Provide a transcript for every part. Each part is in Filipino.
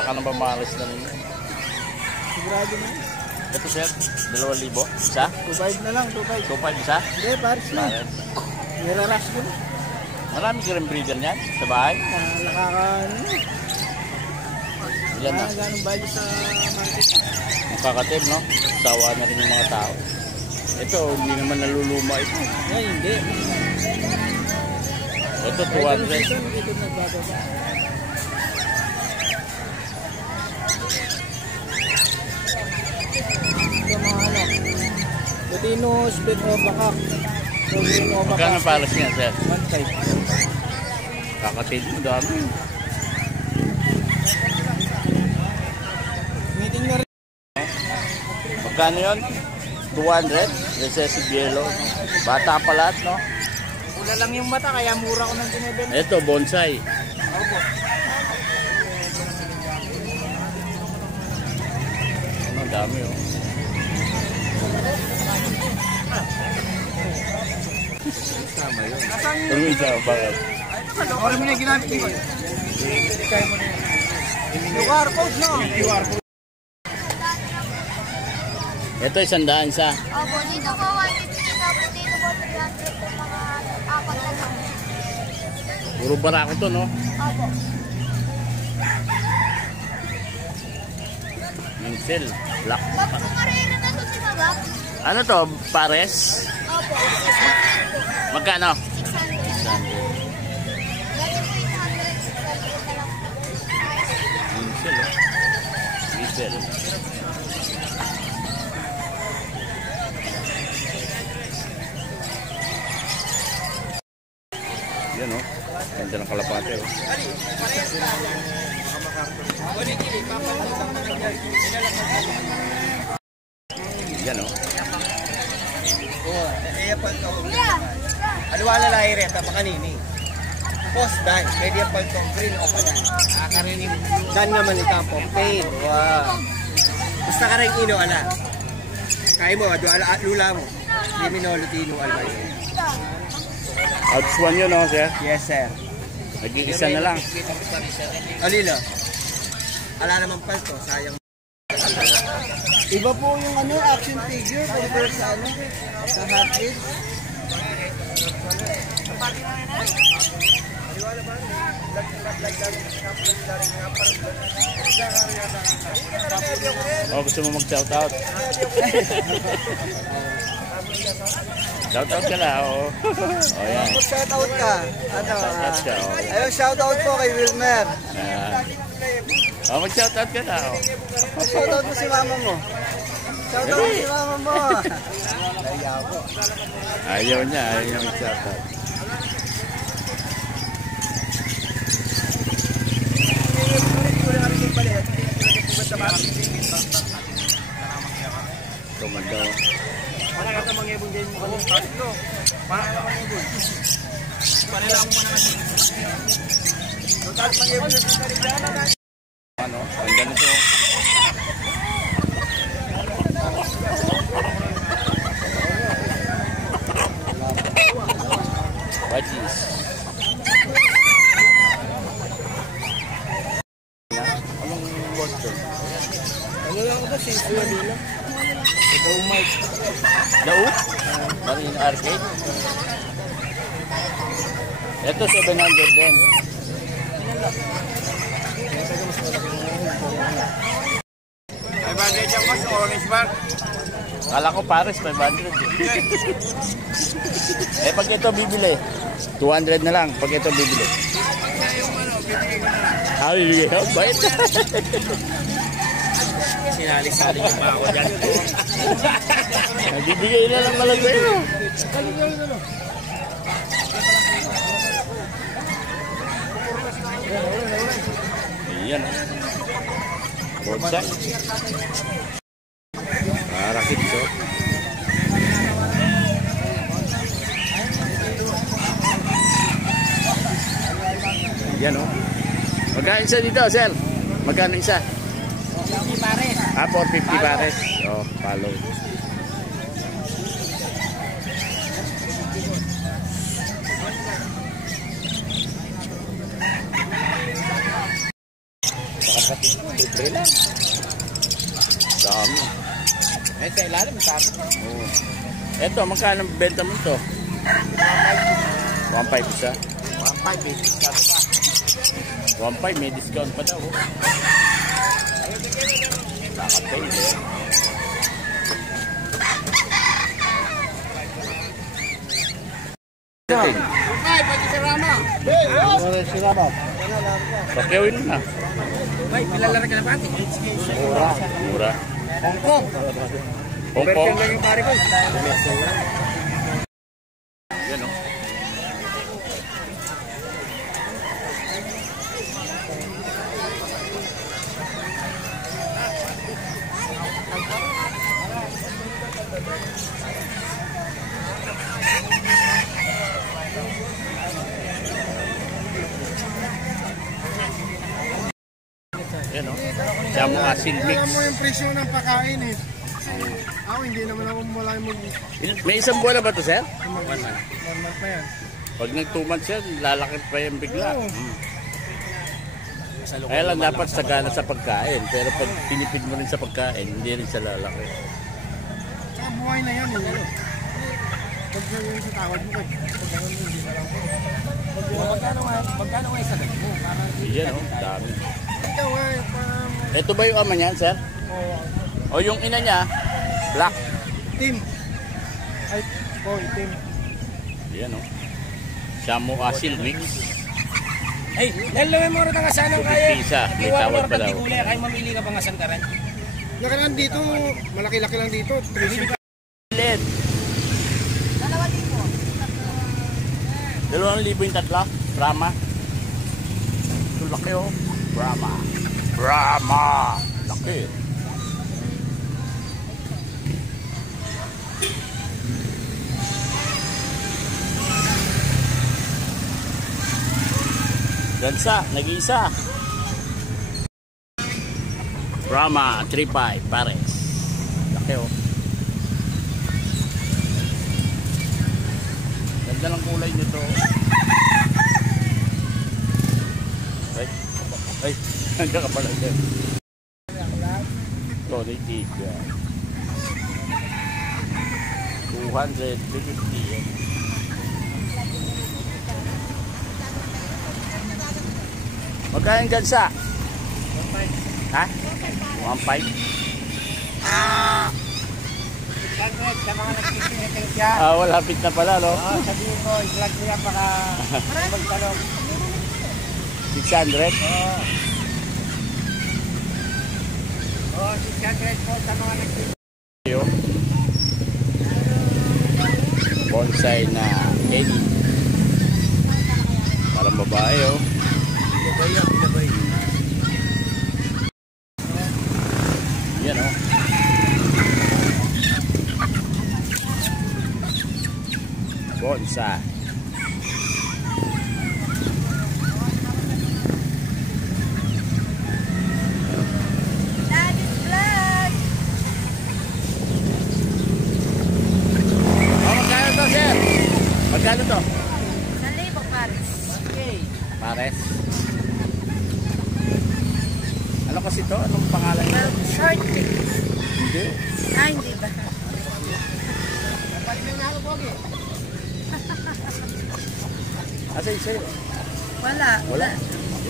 Baka nang mamalas na rin. Sigurado na. Ito sir, 2,000. Isa? 2.5 na lang, 2.5. 2,500 isa? Hindi, pares na. Nirarush ko na. Marami ka rin breeder niyan sa bahay? Nakakaano. Ilan na? Ganong value sa market. Makakatib, no? Sawa na rin yung mga tao. Ito, hindi naman naluluma ito. Ay, hindi. Ito, 200. Ito nagbababa. Ito mga ano. Latino, split o bakak. Magkano palas niya, sir? 1.5. Kakatib mo, dami. Meeting na rin. Magkano yun? 200? Recessive yellow. Bata pa lahat, no? Pula lang yung mata, kaya mura ko nang binibenta. Ito, bonsai. Opo. Ano, dami, oh. Tama yun. Ano isa, bakit? Oras mo na yung ginamit ko. QR code, no? QR code. Ito, 100 sa. Opo, dito po 150, tapos dito po 300 po mga apat na lang. Puro barako to, no? Opo. Mincel. Black. Pag po marera na to si Magak? Ano to? Pares? Opo, 600 po. Magkano? 600. Dati po 800, 600 na lang po. Mincel, oh. Mincel. Yan, oh. Ganda ng kalapate, oh. Yan, oh. Kuya! Aliwala lahi rin, tama kanini. Post dan, pwede yung paltong green o padan. Nakakarinig. Dan naman ito ang paid. Wow. Basta ka rin ino, ala. Kaya mo, lula mo. Hindi minolo tino, alba yun. Odds 1 yun, oh, sir. Yes, sir. Nag-iisa na lang. Alila. Ala naman palto, sayang. Iba po yung ano, action figure compared sa ano, sa hot kit. Oh, gusto mo mag-shoutout? Shoutout ka na, oh. Oh, yan. Shoutout ka. Ano? Shoutout ka, oh. Ayun, shoutout po kay Wilmer. Ayan. Oh, mag-shoutout ka na, oh. Shoutout mo si mama mo. Shoutout mo si mama mo. Ayaw niya, ayaw niya mag-shoutout. Komando. Para ka mangibon din mo kanong tatlo. Para ka mangibon. Para lang mo na. Total mangibon sa Karibana na. Ano? Ang ganito. Budgies. Anong word to? Ano lang ito? Simple na nila. Ito Mike. Dao? Marine Arcade? Ito 700 din. Ay ba dyan dyan mas orange bar? Kala ko Paris 500. Eh pag ito bibili 200 na lang pag ito bibili. Ah, bibigay ko. Bait. Sinali-sali yung mga ako dyan. Bibigay na lang pala sa'yo. Ayan. Bonsai. Rakit so. Ayan o. Magkano isa dito, sir? Magkano isa? 50 pares. Ah, 450 pares. Oh, follow. Saka kapatid ko. Libre lang. Dami. Eh, sa ilalim, sabi. Oo. Eto, magkano benta mo to? 1.5 isa. 1.5 eh. Sabi pa. 1.5, may discount pa daw. Nakapay eh. Okay, pati si Rama. Pakyawin mo na. Ay, pilalaro ka na pati. Mura. Mura. Hong Kong. Hong Kong. Lang yung pare ko. Yan o. Yan o. Jamo acid mix. Alam mo yung presyo ng pagkain eh. Ako hindi naman ako malay mag... May isang buwan na ba to, sir? Normal pa yan. Pag nag 2 months yan, lalaki pa yan bigla. Oo. Kaya lang dapat sagana sa pagkain. Pero pag tinipid mo rin sa pagkain, hindi rin siya lalaki. Tsaka buhay na yan eh. Pag yun sa tawad mo kay. Pag gano'n mo, hindi na lang po. Magkano nga isa mo? Yan o, dami. Ikaw eh, Ito ba yung ama niyan, sir? O yung ina niya, black. team. Ay, team. Yan o. Jamo acid mix. Ay, nalawin mo rin ang asan ng kaya. Pisa, may tawad pa daw. Kaya mamili ka pang asan ka rin. Nakaraan dito, malaki-laki lang dito. 300. Lid. 2,000 yung tatlo. Brahma. Ito laki o. Brahma. Brahma. Laki. Gansa, nag-iisa. Brahma, 3.5 pares. Laki o. Ganda ng kulay nito. Ay, ay, hanggang ka pala din. Tony Tiga. 250 yan. Magkano yung gansa? 1.5. Ha? 1.5? Walapit na pala, no? Sabihin ko, i-vlog mo yan baka magtanong. 600? Oh, 600 po sa mga Yo. Bonsai na Eddie. Parang babae, oh. Pinabay. Yan, oh. Bonsai. Daddy's vlog. Oh, magkano to, sir? Magkano to? 1,000 pares. Okay. Pares. Ano kasi to? Anong pangalan niya? Short cake. Hindi. Hindi ba? Asa yung sa'yo? Wala. Wala.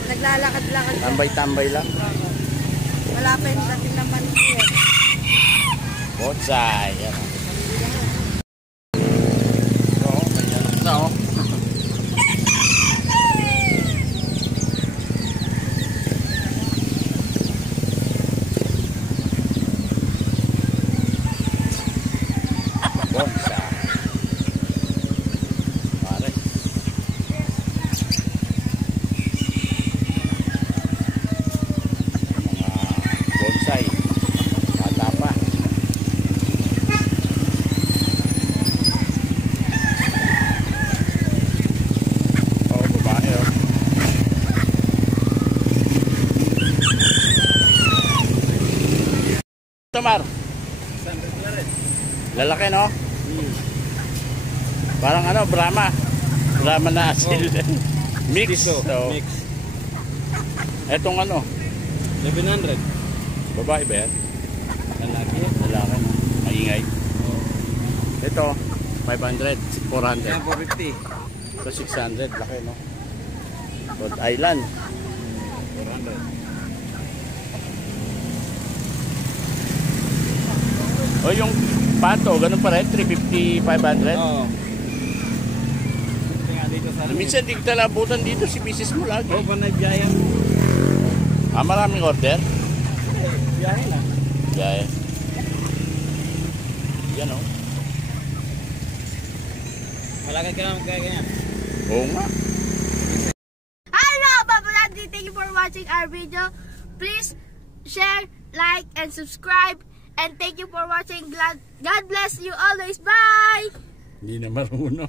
Naglalakad-lakad ka. Tambay-tambay lang. Wala pa yung dating naman here. Bonsai. Yan, oh. So, ganyan na, oh. Bonsai. Pare. Mga bonsai. Bata pa. Oo, babae, oh. Tamar. Lalaki, no? Parang ano, Brahma. Brahma na asil. Mix. So, Mix. etong ano, 700. Babae ba yan? Lalaki. Lalaki, no? Maingay. Ito, 500, 400. Yan, 450. Ito 600, laki, no? Rhode Island. 400. O yung pato, ganun pa rin, 350, 500. Oo. Tingnan dito sa Minsan di kita labutan dito, si misis mo lagi. Oo, panay biyaya. Maraming order. Biyahe lang. Gaya. Yan, o. Malagay ka naman kaya ganyan. Oo nga. Hello, Babalandi. Thank you for watching our video. Please share, like, and subscribe. And thank you for watching. God bless you always. Bye! Hindi na marunong.